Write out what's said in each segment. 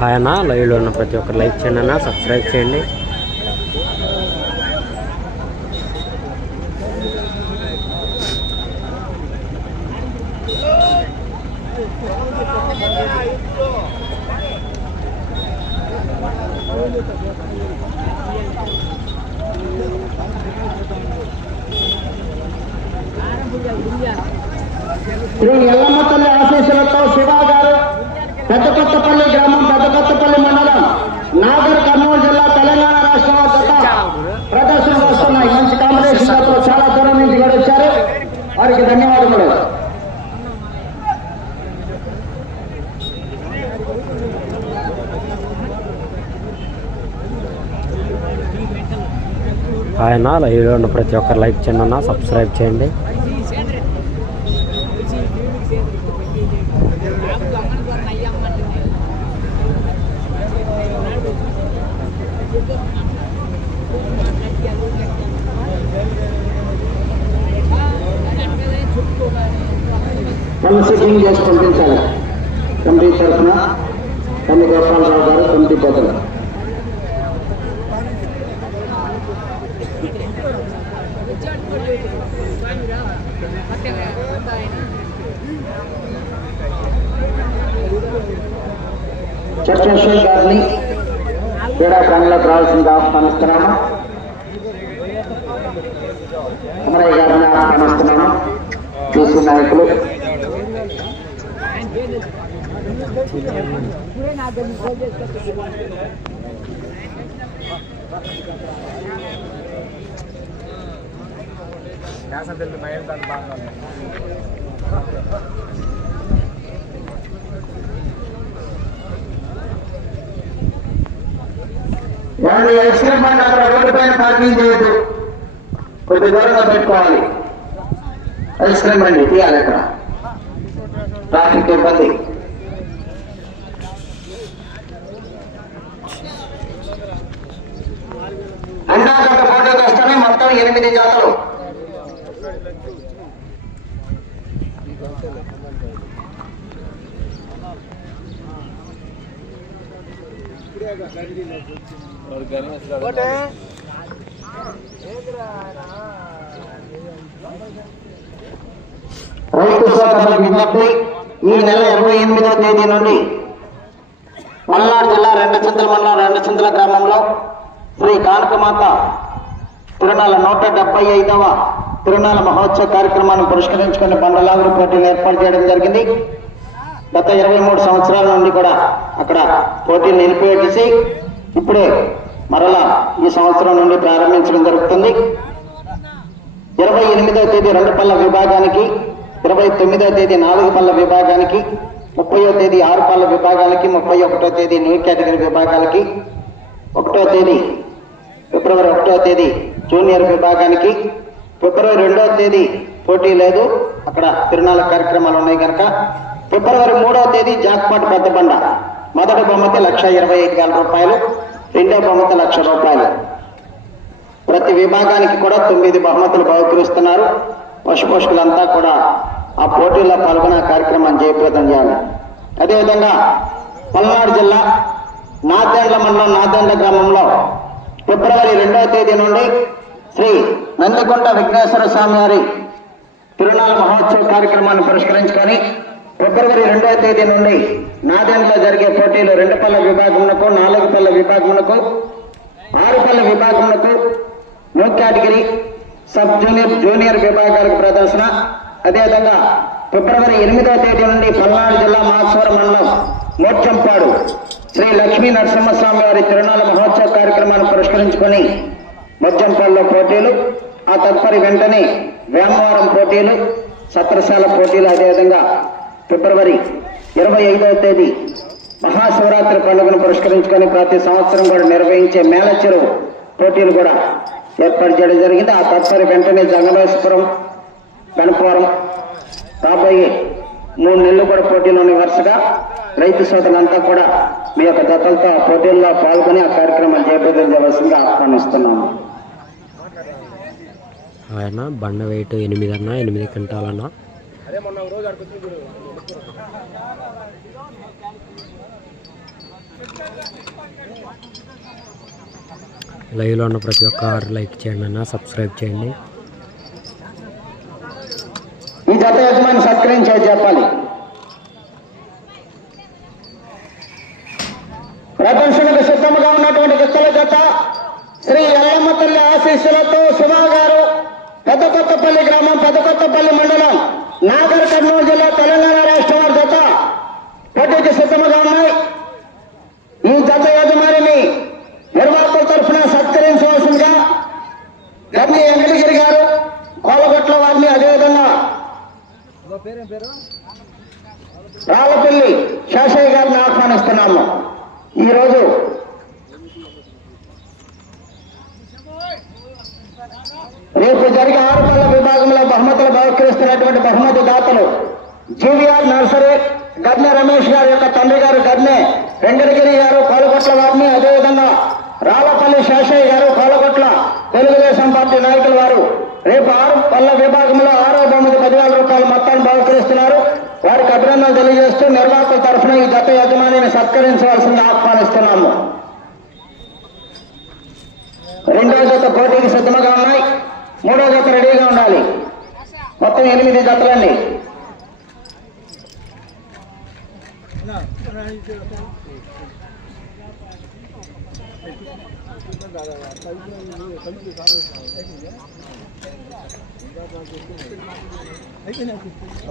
Hi అన్న లైవ్లో ఉన్న ప్రతి ఒక్కరు లైక్ చేయండి అన్న సబ్స్క్రైబ్ చేయండి. శ్రీ ఎల్లమ్మ తల్లి ఆశీస్సులతో శివా గారు పెద్ద కొత్తపల్లి గ్రామం పెద్ద కొత్తపల్లి మండలం నాగర్ కర్నూలు జిల్లా తెలంగాణ రాష్ట్రం జత ప్రదర్శన వస్తున్నాయి. మంచి కాంబినేషన్ జతలు చాలా దూరం నుంచి కూడా వచ్చారు. వారికి ధన్యవాదములు. ఆయన అన్న లైవ్లో ఉన్న ప్రతి ఒక్కరు లైక్ చేయండి సబ్స్క్రైబ్ చేయండి పన్ను సిట్టింగ్ చేసి పంపించాలి కమిటీ తరఫున కన్ని గోపాలరావు గారు కమిటీ పెద్దలు చర్చేశ్వర్ గారిని క్రీడా రావాల్సింది రావాల్సిందిగా ఆహ్వానిస్తున్నాము అమరయ్య గారిని. ఆహ్వానిస్తున్నాము చూసి నాయకులు ఏమండి ఎక్స్ట్రీమ్ బండి అక్కడ రోడ్డు పైన పార్కింగ్ చేయొద్దు. కొద్ది దూరంగా పెట్టుకోవాలి. ఎక్స్ట్రీమ్ క్రీమ్ బండి తీయాలి అక్కడ. ట్రాఫిక్ ఇబ్బంది. అందాక ఫోటోకి వస్తానే మొత్తం ఎనిమిది జాతలు. రైతు సోదరుల విజ్ఞప్తి ఈ నెల ఇరవై ఎనిమిదవ తేదీ నుండి పల్నాడు జిల్లా రెండు చింతల మండలం రెండు చింతల గ్రామంలో శ్రీ కానకమాత తిరుణాల నూట డెబ్బై ఐదవ తిరుణాల మహోత్సవ కార్యక్రమాన్ని పురస్కరించుకుని బండలాగురు పోటీలు ఏర్పాటు చేయడం జరిగింది. గత ఇరవై మూడు సంవత్సరాల నుండి కూడా అక్కడ పోటీని నిలిపివేసి ఇప్పుడే మరలా ఈ సంవత్సరం నుండి ప్రారంభించడం జరుగుతుంది. ఇరవై ఎనిమిదవ తేదీ రెండు పళ్ళ విభాగానికి ఇరవై తొమ్మిదవ తేదీ నాలుగు పళ్ళ విభాగానికి ముప్పయో తేదీ ఆరు పళ్ళ విభాగానికి ముప్పై ఒకటో తేదీ న్యూ కేటగిరీ విభాగాలకి ఒకటో తేదీ ఫిబ్రవరి ఒకటో తేదీ జూనియర్ విభాగానికి ఫిబ్రవరి రెండో తేదీ పోటీ లేదు. అక్కడ తిరునాళ్ళ కార్యక్రమాలు ఉన్నాయి కనుక ఫిబ్రవరి మూడో తేదీ జాక్పాట్ పెద్దబండ. మొదటి బహుమతి లక్ష ఇరవై ఐదు వేల రూపాయలు రెండో బహుమతి లక్ష రూపాయలు. ప్రతి విభాగానికి కూడా తొమ్మిది బహుమతులు బహుకరిస్తున్నారు. పశుపోషకులంతా కూడా ఆ పోటీల్లో పాల్గొనే కార్యక్రమాన్ని జయప్రదం చేయాలి. అదేవిధంగా పల్నాడు జిల్లా నాదెండ్ల మండలం నాదెండ్ల గ్రామంలో ఫిబ్రవరి రెండవ తేదీ నుండి శ్రీ నందికొండ విఘ్నేశ్వర స్వామి వారి తిరునాళ్ళ మహోత్సవ కార్యక్రమాన్ని పురస్కరించుకొని ఫిబ్రవరి రెండవ తేదీ నుండి నాదెంట్లో జరిగే పోటీలు రెండు పళ్ళ విభాగమునకు నాలుగు పళ్ళ విభాగమునకు ఆరు పళ్ళ విభాగమునకు no category sub junior junior విభాగాలకు ప్రదర్శన. అదేవిధంగా ఫిబ్రవరి ఎనిమిదవ తేదీ నుండి పల్నాడు జిల్లా మాస్వరం మండలం మోర్చంపాడు శ్రీ లక్ష్మీ నరసింహస్వామి వారి తిరునాళ్ళ మహోత్సవ కార్యక్రమాన్ని పురస్కరించుకొని మోర్చంపాడులో పోటీలు. ఆ తదుపరి వెంటనే వేమవరం పోటీలు సత్రశాల పోటీలు అదేవిధంగా ఫిబ్రవరి ఇరవై ఐదవ తేదీ మహాశివరాత్రి పండుగను పురస్కరించుకొని ప్రతి సంవత్సరం కూడా నిర్వహించే మేళ చెరువు పోటీలు కూడా ఏర్పాటు చేయడం జరిగింది. ఆ తత్పరి వెంటనే జంగమేశ్వరం గణపురం రాబోయే మూడు నెలలు కూడా పోటీలు వరుసగా రైతు సోదరులంతా కూడా మీ యొక్క జతలతో ఆ పోటీల్లో పాల్గొని ఆ కార్యక్రమాలు చేపట్టడం చేయవలసిందిగా ఆహ్వానిస్తున్నాము. ఆయన బండ వెయిట్ ఎనిమిది అన్న ఎనిమిది క్వింటాలన్న లైవ్లో ఉన్న ప్రతి ఒక్కరు లైక్ చేయండి అన్న సబ్స్క్రైబ్ చేయండి. ఈ జత యజమాని సత్కరించి చెప్పాలి? ప్రదర్శనకు సిద్ధముగా ఉన్నటువంటి గిత్తల జత శ్రీ ఎల్లమ్మ తల్లి ఆశీస్సులతో సుమా గారు పెద్ద కొత్తపల్లి గ్రామం పెద్ద కొత్తపల్లి మండలం నాగర్ కర్నూలు జిల్లా తెలంగాణ రాష్ట్రం వారి జత. పోటీకి సిద్ధముగా ఉన్నాయి ఈ జత యజమానిని నిర్వాహకుల తరఫున సత్కరించవలసిందిగా గమ్మి వెంకటగిరి గారు కోలగొట్ల వారిని అదేవిధంగా రాళ్ళపల్లి శేషయ్య గారిని ఆహ్వానిస్తున్నాము ఈరోజు రేపు జరిగే ఆరుపల్ల విభాగంలో బహుమతులు బహుకరిస్తున్నటువంటి బహుమతి దాతలు జీవీఆర్ నర్సరీ గడ్నె రమేష్ గారి యొక్క తండ్రి గారు గడ్నె వెంకటగిరి గారు కోలగొట్ల వారిని అదేవిధంగా రాళ్ళపల్లి శేషయ్య గారు కోలగొట్ల తెలుగుదేశం పార్టీ నాయకుల వారు రేపు ఆరు పల్ల విభాగంలో ఆరో బహుమతి పదివేల రూపాయలు మొత్తాన్ని బహుకరిస్తున్నారు వారికి అభినందనలు తెలియజేస్తూ నిర్వాహకుల తరఫున ఈ జత యజమానిని సత్కరించవలసింది ఆహ్వానిస్తున్నాము. రెండో జత పోటీకి సిద్ధంగా ఉన్నాయి. మూడో జత రెడీగా ఉండాలి. మొత్తం ఎనిమిది జతలండి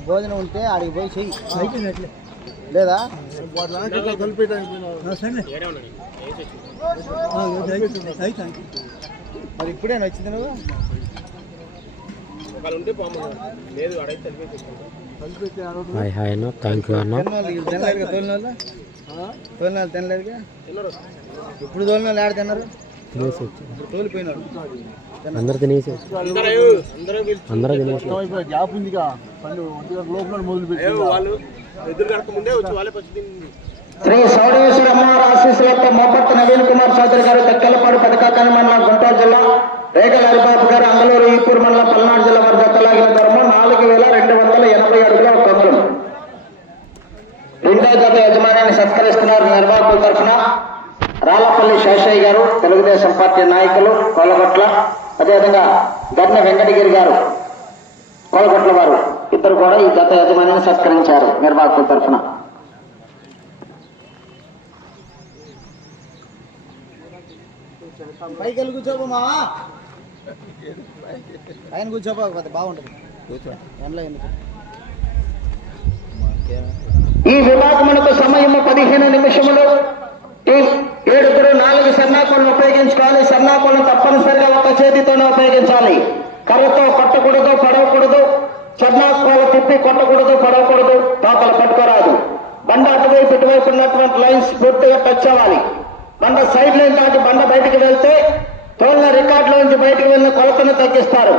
భోజనం ఉంటే ఆడికి పోయి చెయ్యి. లేదా? మరి ఇప్పుడే నచ్చింది నువ్వు? హాయ్ హాయ్ అన్న. థ్యాంక్ యూ అన్న. తోలిన తినలేదుగా ఇప్పుడు తోలిన ఆడ తిన్నారు? తోలిపోయినారు అందరు తినేసి అందరూ తినేసి గ్యాప్ ఉందిగా. పళ్ళు లోపల మొదలు వాళ్ళు శ్రీ సౌడేశ్వర అమ్మవారి ఆశీస్సులతో నవీన్ కుమార్ చౌదరి గారు దక్కెలపాడు పథకాకాని మండలం గుంటూరు జిల్లా రేగల హరిబాబు గారు అంగళూరు ఈపూర్ మండలం పల్నాడు జిల్లా వారి దత్తలాగిన ధర్మం నాలుగు వేల రెండు వందల ఎనభై అడుగుల అంగుళం రెండో జత యజమానిని సత్కరిస్తున్నారు నిర్వాహకుల తరఫున రాళ్ళపల్లి శేషయ్య గారు తెలుగుదేశం పార్టీ నాయకులు కోలగొట్ల. అదేవిధంగా గర్ణ వెంకటగిరి గారు కోలగొట్ల వారు ఇద్దరు కూడా ఈ జత యజమానిని సత్కరించారు నిర్వాహకుల తరఫున. పైకి వెళ్ళి బాగుంటుంది. కూర్చో ఎండలో ఎందుకు? ఈ విభాగమునకు సమయము పదిహేను నిమిషములు. ఏడుగురు నాలుగు సన్నాకులను ఉపయోగించుకోవాలి. సన్నాకులను తప్పనిసరిగా ఒక చేతితోనే ఉపయోగించాలి. కర్రతో కొట్టకూడదు పడవకూడదు. సన్నాకులు తిప్పి కొట్టకూడదు పడవకూడదు. తోకలు పట్టుకోరాదు. బండ అటువైపు ఇటువైపు ఉన్నటువంటి లైన్స్ పూర్తిగా టచ్ అవ్వాలి. బండ సైడ్ లైన్ దాటి బండ బయటికి వెళ్తే తోళ్ళ రికార్డులో నుంచి బయటికి వెళ్ళిన కొలతను తగ్గిస్తారు.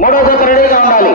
మూడో జత రెడీగా ఉండాలి.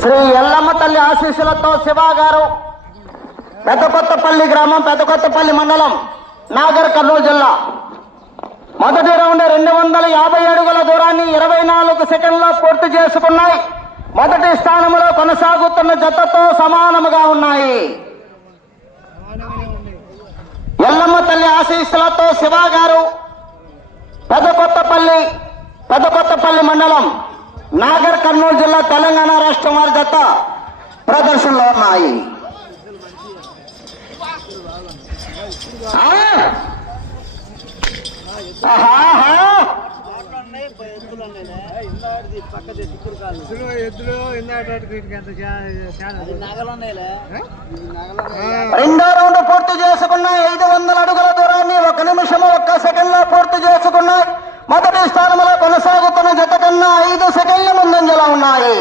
శ్రీ ఎల్లమ్మ తల్లి ఆశీస్సులతో శివ గారు పెద్ద కొత్తపల్లి గ్రామం పెద్ద కొత్తపల్లి మండలం నాగర్ కర్నూలు జిల్లా. మొదటి రౌండ్ రెండు వందల యాభై అడుగుల దూరాన్ని ఇరవై నాలుగు సెకండ్లో పూర్తి చేసుకున్నాయి. మొదటి స్థానంలో కొనసాగుతున్న జతతో సమానముగా ఉన్నాయి. ఎల్లమ్మ తల్లి ఆశీస్సులతో శివ గారు పెద్ద కొత్తపల్లి పెద్ద కొత్తపల్లి మండలం నాగర్ కర్నూలు జిల్లా తెలంగాణ రాష్ట్రం వారి జత. ప్రదర్శనలో ఉన్నాయి. ఎద్దులు రెండో రౌండ్ పూర్తి చేసుకున్నాయి. ఐదు వందల అడుగుల దూరాన్ని ఒక నిమిషం ఒక్క సెకండ్లో పూర్తి చేసుకున్నాయి. మొదటి స్థానంలో కొనసాగుతున్న జత కన్నా ఐదు సెకండ్ల ముందంజలా ఉన్నాయి.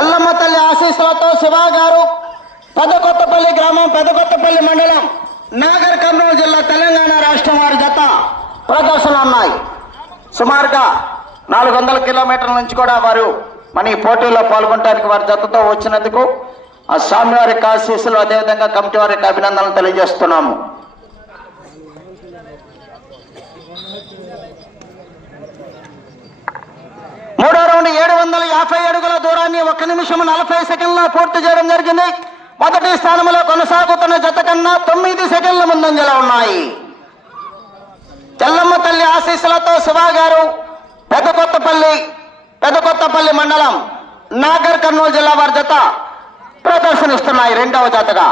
ఎల్లమ్మ తల్లి ఆశీస్సులతో శివ గారు పెదకొత్తపల్లి గ్రామం పెదకొత్తపల్లి మండలం నాగర్ కర్నూలు జిల్లా తెలంగాణ రాష్ట్రం వారి జత ప్రదర్శన ఉన్నాయి సుమారుగా నాలుగు వందల కిలోమీటర్ల నుంచి కూడా వారు మన ఈ పోటీలో పాల్గొనడానికి వారి జతతో వచ్చినందుకు ఆ స్వామివారి ఆశీస్సులు అదేవిధంగా కమిటీ వారికి అభినందనలు తెలియజేస్తున్నాము. మూడో రౌండ్ ఏడు వందల యాభై అడుగుల దూరాన్ని ఒక నిమిషం నలభై సెకండ్ల పూర్తి చేయడం జరిగింది. మొదటి స్థానంలో కొనసాగుతున్న జత కన్నా తొమ్మిది సెకండ్ల ముందంజలో ఉన్నాయి. తెల్లమ్మ తల్లి ఆశీస్సులతో శివా గారు పెద్దకొత్తపల్లి పెద్దకొత్తపల్లి మండలం నాగర్ కర్నూలు జిల్లా వారి జత ప్రదర్శనిస్తున్నాయి రెండవ జతగా.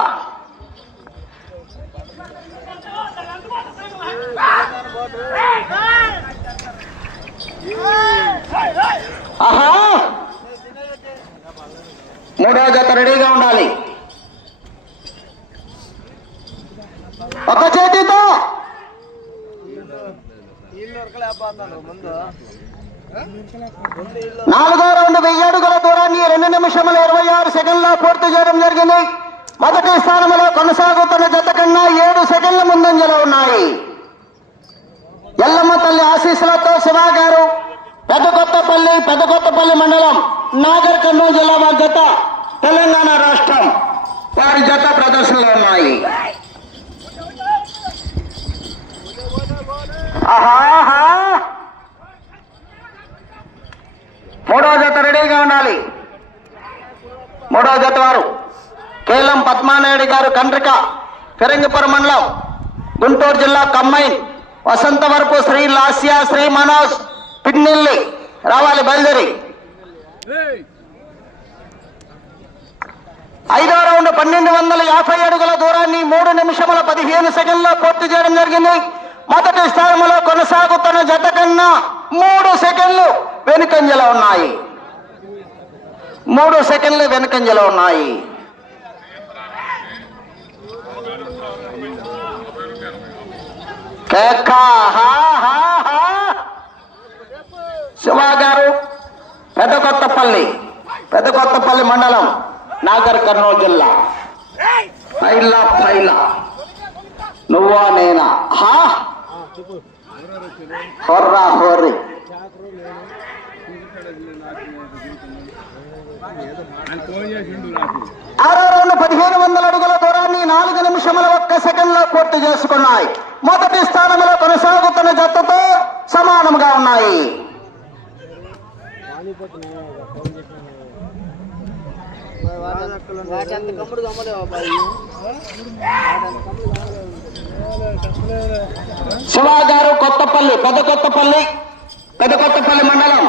ఆహా! మూడవ జత రెడీగా ఉండాలి. ఒక చేతితో! నాలుగో రౌండ్ వెయ్యి అడుగుల దూరాన్ని రెండు నిమిషముల ఇరవై ఆరు సెకండ్ల పూర్తి చేయడం జరిగింది. మొదటి స్థానంలో కొనసాగుతున్న జత కన్నా ఏడు సెకండ్ల ముందంజలో ఉన్నాయి. ఎల్లమ్మ తల్లి ఆశీస్సులతో శివ గారు పెద్ద కొత్తపల్లి పెద్ద కొత్తపల్లి మండలం నాగర్ కర్నూలు జిల్లా వారి జత. తెలంగాణ రాష్ట్రం వారి జత ప్రదర్శనలు ఉన్నాయి. ఆహాహా మూడో జత రెడీగా ఉండాలి. మూడో జత వారు. కేలం పద్మానాయుడు గారు కండ్రిక ఫిరంగిపురం మండలం గుంటూరు జిల్లా కమ్మైన్ వసంతవరపు శ్రీ లాస్యా శ్రీ మనోజ్ పిన్నెల్లి రావాలి బయలుదేరి. ఐదో రౌండ్ పన్నెండు వందల యాభై అడుగుల దూరాన్ని మూడు నిమిషముల పదిహేను సెకండ్లో పూర్తి చేయడం జరిగింది. మొదటి స్థానంలో కొనసాగుతున్న జత కన్నా మూడు సెకండ్లు వెనుకంజలో ఉన్నాయి. మూడు సెకండ్లు వెనుకంజలో ఉన్నాయి. కేకా, హా, హా, హా. శివ గారు పెద్ద కొత్తపల్లి పెద్ద కొత్తపల్లి మండలం నాగర్ కర్నూలు జిల్లా. పైలా పైలా. నువ్వా నేనా? హా? హొర్రా హోర్రి. ఫోన్ చేసిండు ఆరో పదిహేను వందల అడుగుల దూరాన్ని నాలుగు నిమిషముల ఒక్క సెకండ్లో పూర్తి చేసుకున్నాయి. మొదటి స్థానంలో కొనసాగుతున్న జట్టుతో సమానంగా ఉన్నాయి. వాటంత కమ్ముడు కమ్మలేవు అబ్బాయి శివ గారు కొత్తపల్లి పెద్ద కొత్తపల్లి పెద్ద కొత్తపల్లి మండలం.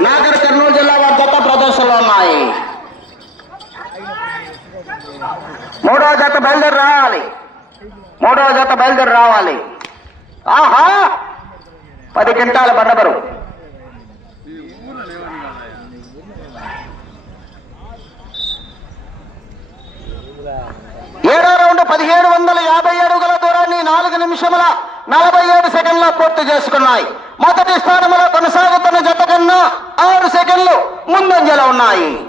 నాగర్ కర్నూలు జిల్లా వారి జత ప్రదర్శనలో ఉన్నాయి. మూడో జత బయలుదేరి రావాలి. మూడో జత బయలుదేరి రావాలి. ఆహా! పది క్వింటాల బండబరు ఏడో రౌండ్ పదిహేడు వందల యాభై అడుగుల దూరాన్ని నాలుగు నిమిషముల నలభై ఏడు సెకండ్ల పూర్తి చేసుకున్నాయి. మొదటి స్థానంలో కొనసాగుతున్న జత కన్నా ఆరు సెకండ్లు ముందంజలో ఉన్నాయి.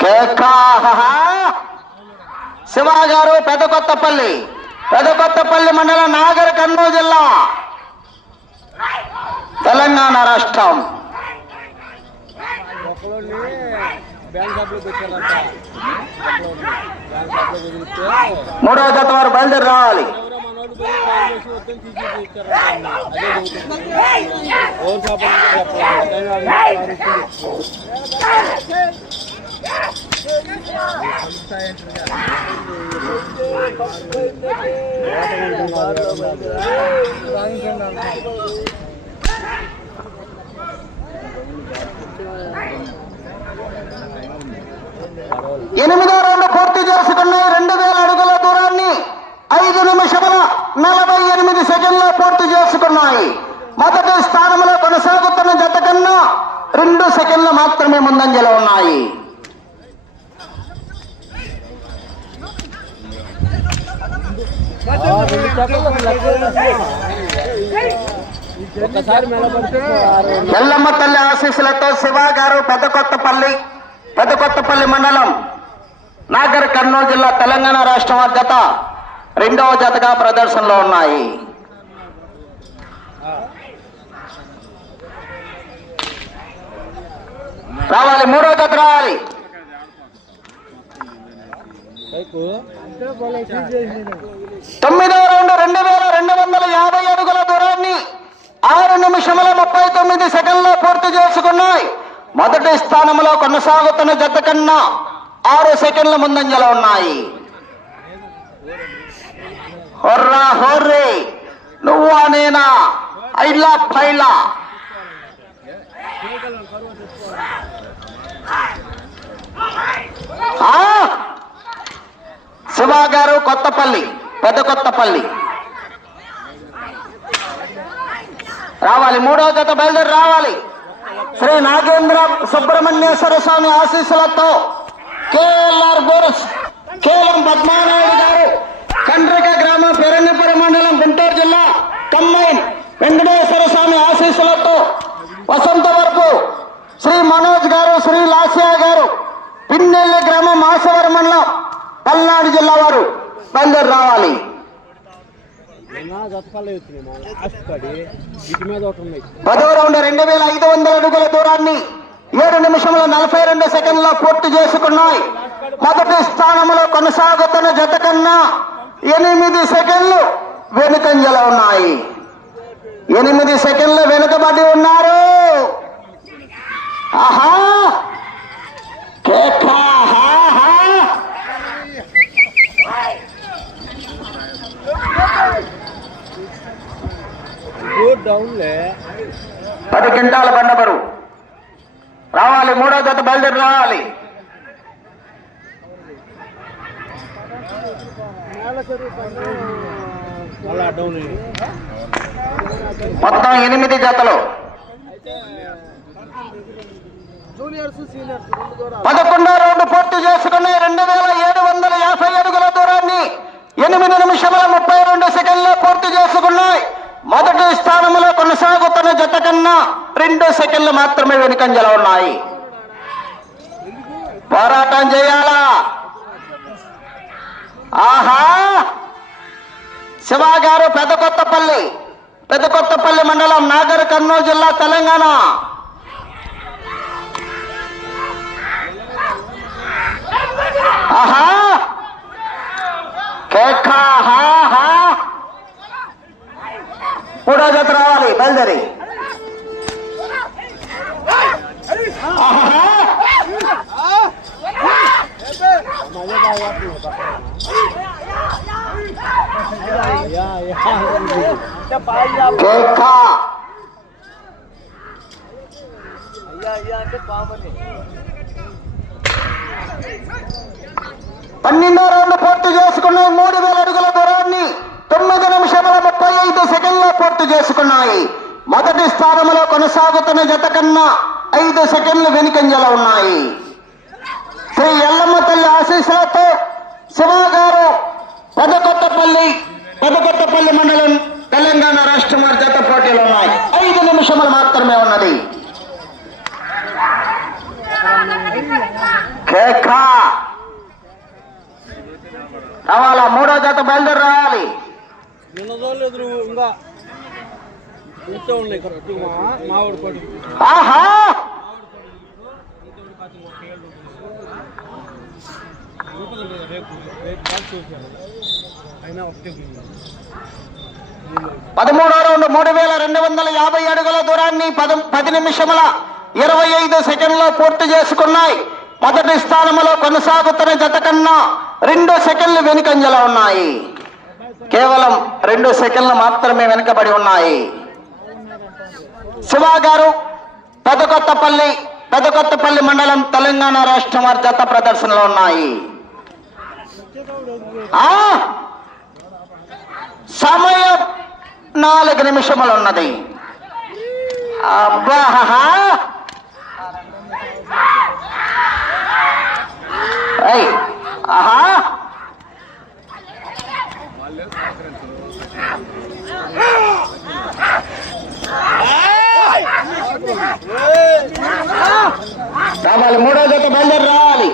కేకాహా. శివ గారు పెద్ద కొత్తపల్లి పెద్ద కొత్తపల్లి మండలం నాగర్ కర్నూలు జిల్లా. తెలంగాణ రాష్ట్రం. ఒక్కలోని బ్యాంక్ షాప్లో పెట్టారంట బ్యాంక్ షాప్లో కుదిరితే మూడవ జత వారు బయలుదేరి రావాలి ఎవరో ఎనిమిదో రౌండ్ పూర్తి చేసుకున్నాయి రెండు వేల అడుగుల దూరాన్ని ఐదు నిమిషముల నలభై ఎనిమిది సెకండ్లో పూర్తి చేసుకున్నాయి. మొదటి స్థానంలో కొనసాగుతున్న జత కన్నా రెండు సెకండ్లు మాత్రమే ముందంజలో ఉన్నాయి. ఎల్లమ్మ తల్లి ఆశీస్సులతో శివ గారు పెద్ద కొత్తపల్లి మండలం నాగర్ కర్నూలు జిల్లా తెలంగాణ రాష్ట్రం వారి జత రెండవ జతగా ప్రదర్శనలో ఉన్నాయి. రావాలి మూడో జత రావాలి. తొమ్మిదవ రౌండ్ రెండు వేల రెండు వందల యాభై అడుగుల దూరాన్ని ఆరు నిమిషముల ముప్పై తొమ్మిది సెకండ్లో పూర్తి చేసుకున్నాయి. మొదటి స్థానంలో కొనసాగుతున్న జత కన్నా ఆరు సెకండ్ల ముందంజలో ఉన్నాయి. హొర్రా హోర్రే నువ్వా నేనా ఐలా ఫైలా? ఆ? గారు కొత్తపల్లి పెద్ద కొత్తపల్లి. రావాలి మూడో జత బయలుదేరి రావాలి. శ్రీ నాగేంద్ర సుబ్రహ్మణ్యేశ్వర స్వామి ఆశీస్సులతో కేఎల్ఆర్ బోరస్ కేవలం పద్మానాయుడు గారు కండ్రిక గ్రామం పెరణిపురం మండలం గుంటూరు జిల్లా కమ్మైన్ వెంకటేశ్వర స్వామి ఆశీస్సులతో వసంత వరపు శ్రీ మనోజ్ గారు శ్రీ లాస్యా గారు పిన్నెల్లి గ్రామం మాసవరం మండలం పల్నాడు జిల్లా వారు బయలుదేరి రావాలి నా జతకాలే వచ్చినాయి మా లాస్ట్ పడి వీటి మీద ఒకటి ఉన్నాయి పదవ రౌండ్ రెండు వేల ఐదు వందల అడుగుల దూరాన్ని ఏడు నిమిషముల నలభై రెండు సెకండ్ల పూర్తి చేసుకున్నాయి. మొదటి స్థానంలో కొనసాగుతున్న జత కన్నా ఎనిమిది సెకండ్లు వెనుకంజల ఉన్నాయి. ఎనిమిది సెకండ్లు వెనుకబడి ఉన్నారు. ఆహా! కేకా, హా, హా. గుడ్ డౌన్లే పది క్వింటాల బండబరు. రావాలి మూడో జత బయలుదేరి రావాలి. మొత్తం ఎనిమిది జతలు. పదకొండో రౌండ్ పూర్తి చేసుకుని రెండు వేల ఏడు వందల యాభై అడుగుల దూరాన్ని ఎనిమిది నిమిషముల ముప్పై రెండు సెకండ్లు పూర్తి చేసుకున్నాయి. మొదటి స్థానంలో కొనసాగుతున్న జత కన్నా రెండు సెకండ్లు మాత్రమే వెనుకంజలో ఉన్నాయి. పోరాటం చేయాలా? ఆహా! శివాగారు పెద్ద కొత్తపల్లి పెద్ద కొత్తపల్లి మండలం నాగర్ కర్నూలు జిల్లా తెలంగాణ. ఐదు వెనుకంజలో ఉన్నాయి. శ్రీ ఎల్లమ్మ తల్లి ఆశీస్సులతో శివ గారు పెదకొత్తపల్లి పెదకొత్తపల్లి మండలం తెలంగాణ రాష్ట్రం వారి జత పోటీలు ఉన్నాయి. ఐదు నిమిషములు మాత్రమే ఉన్నది. రావాలా? మూడో జత బయలుదేరి రావాలి. ఆహా! పదమూడో రౌండ్ మూడు వేల రెండు వందల యాభై అడుగుల దూరాన్ని పది నిమిషముల ఇరవై ఐదు సెకండ్లో పూర్తి చేసుకున్నాయి. మొదటి స్థానంలో కొనసాగుతున్న జత కన్నా రెండు సెకండ్లు వెనుకంజలో ఉన్నాయి. కేవలం రెండు సెకండ్లు మాత్రమే వెనుకబడి ఉన్నాయి. శివ గారు పెదకొత్తపల్లి పెదకొత్తపల్లి మండలం తెలంగాణ రాష్ట్రం వారి జత ప్రదర్శనలో ఉన్నాయి. ఆ! సమయం నాలుగు నిమిషములు ఉన్నది. అబ్బా! ఏయ్, ఆహా! రావాలి మూడో జత బయలుదేరి రావాలి.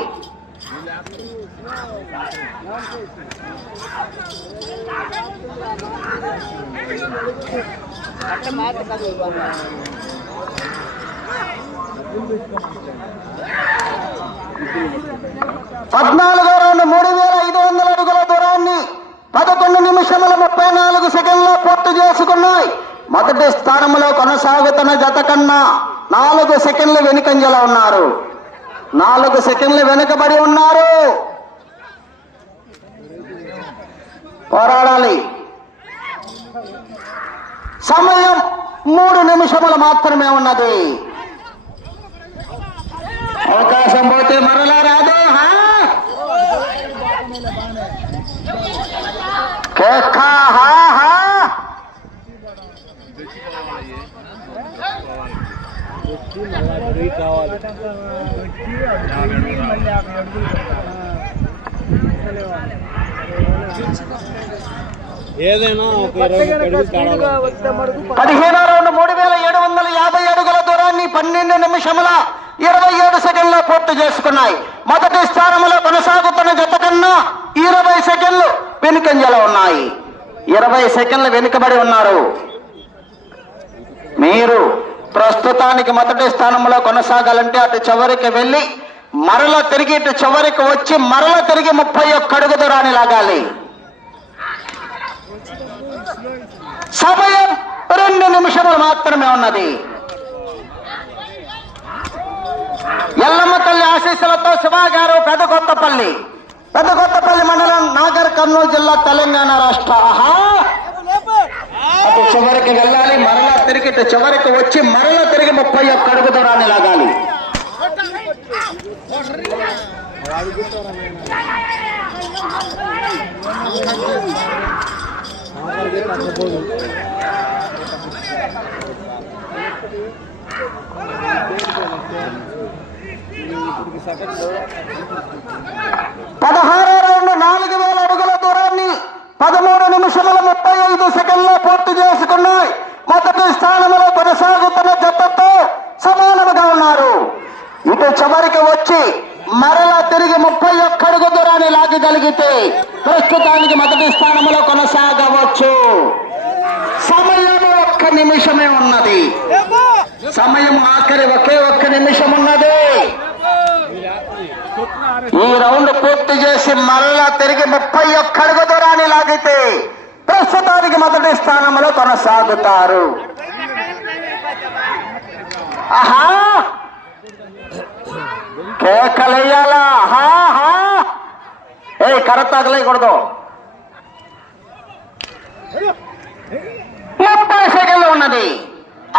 పద్నాలుగో రౌండ్ మూడు వేల ఐదు వందల అడుగుల దూరాన్ని పదకొండు నిమిషముల ముప్పై నాలుగు సెకండ్లో పూర్తి చేసుకున్నాయి. మొదటి స్థానంలో కొనసాగుతున్న జత కన్నా నాలుగు సెకండ్లు వెనుకంజల ఉన్నారు. నాలుగు సెకండ్లు వెనుకబడి ఉన్నారు. పోరాడాలి. సమయం మూడు నిమిషములు మాత్రమే ఉన్నది. అవకాశం పోతే మరలా రాదు కేఖా హా హా కావాలి ఏదైనా ఒక పదిహేనో రౌండ్ మూడు వేల ఏడు వందల యాభై అడుగుల దూరాన్ని పన్నెండు నిమిషముల ఇరవై ఏడు సెకండ్లో పూర్తి చేసుకున్నాయి. మొదటి స్థానంలో కొనసాగుతున్న జత కన్నా ఇరవై సెకండ్లు వెనుకంజలో ఉన్నాయి. ఇరవై సెకండ్లు వెనుకబడి ఉన్నారు. మీరు ప్రస్తుతానికి మొదటి స్థానంలో కొనసాగాలంటే అటు చివరికి వెళ్ళి మరల తిరిగి ఇటు చివరికి వచ్చి మరల తిరిగి ముప్పై ఒక్క అడుగు దూరాన్ని లాగాలి. సమయం రెండు నిమిషములు మాత్రమే ఉన్నది. ఎల్లమ్మ తల్లి ఆశీస్సులతో పెద్ద కొత్తపల్లి పెద్ద కొత్తపల్లి మండలం నాగర్ కర్నూలు జిల్లా తెలంగాణ రాష్ట్ర. అటు చివరికి వెళ్ళాలి మరలా తిరిగి చివరికి వచ్చి మరలా తిరిగి ముప్పై ఒక్క అడుగు దూరాన్ని లాగాలి. పదహారో రౌండ్ నాలుగు వేల అడుగుల దూరాన్ని పదమూడు నిమిషముల ముప్పై ఐదు సెకండ్లో పూర్తి చేసుకున్నాయి. మొదటి స్థానంలో కొనసాగుతున్న జట్టుతో సమానముగా ఉన్నారు. ఇటు చివరికి వచ్చి మరలా తిరిగి ముప్పై ఒక్క అడుగు దూరాన్ని లాగగలిగితే ప్రస్తుతానికి మొదటి స్థానంలో కొనసాగవచ్చు. సమయం ఒక్క నిమిషమే ఉన్నది. సమయం ఆఖరి ఒకే ఒక్క నిమిషం ఉన్నది ఈ రౌండ్ పూర్తి చేసి మరలా తిరిగి ముప్పై ఒక్క అడుగు దూరాన్ని లాగితే ప్రస్తుతానికి మొదటి స్థానంలో కొనసాగుతారు. ఆహా! కేకలేయాలా ఆహా! ఆహా. ఏ కర్ర తగలేయకూడదు ముప్పై సెకండ్లు ఉన్నది.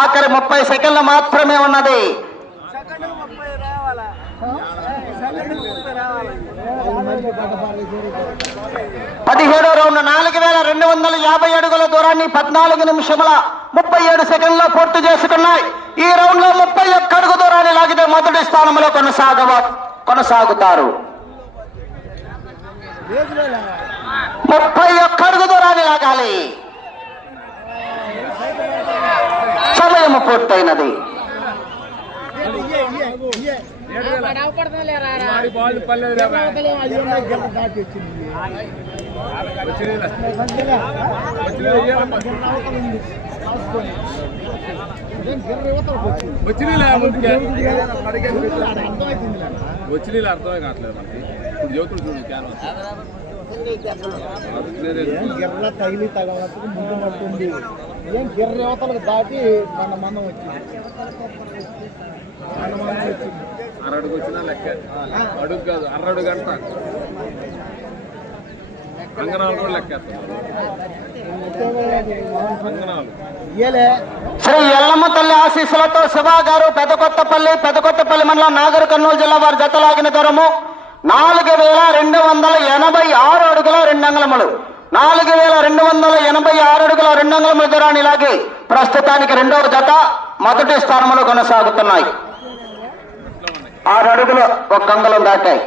ఆఖరి ముప్పై సెకండ్లు మాత్రమే ఉన్నది. పదిహేడో రౌండ్ నాలుగు వేల రెండు వందల యాభై అడుగుల దూరాన్ని పద్నాలుగు నిమిషముల ముప్పై ఏడు సెకండ్లో పూర్తి చేసుకున్నాయి. ఈ రౌండ్లో ముప్పై ఒక్క అడుగు దూరాన్ని లాగితే మొదటి స్థానంలో కొనసాగవ కొనసాగుతారు. ముప్పై ఒక్క అడుగు దూరాన్ని లాగాలి. సమయం పూర్తయినది. వచ్చిన వచ్చిన అర్థమే కావట్లేదు మనకి. గిర్ర తగిలి తగలకు ముందు పడుతుంది ఏం గిర్ర యువతలకు దాటి మన మందం వచ్చింది మన మందం వచ్చింది అరడుగు వచ్చినా లెక్క అడుగు కాదు అరడు గంట అంగనాలు కూడా శ్రీ ఎల్లమ్మ తల్లి ఆశీస్సులతో శివా గారు పెదకొత్తపల్లి పెదకొత్తపల్లి మండలం నాగర్ కర్నూలు జిల్లా వారి జతలాగిన దూరము. నాలుగు వేల రెండు వందల ఎనభై ఆరు అడుగుల రెండు అంగళములు నాలుగు వేల రెండు వందల ఎనభై ఆరు అడుగుల రెండు అంగుళముల దూరాన్ని ఇలాగే ప్రస్తుతానికి రెండవ జత మొదటి స్థానంలో కొనసాగుతున్నాయి. ఆరు అడుగులు ఒక అంగుళం దాటాయి.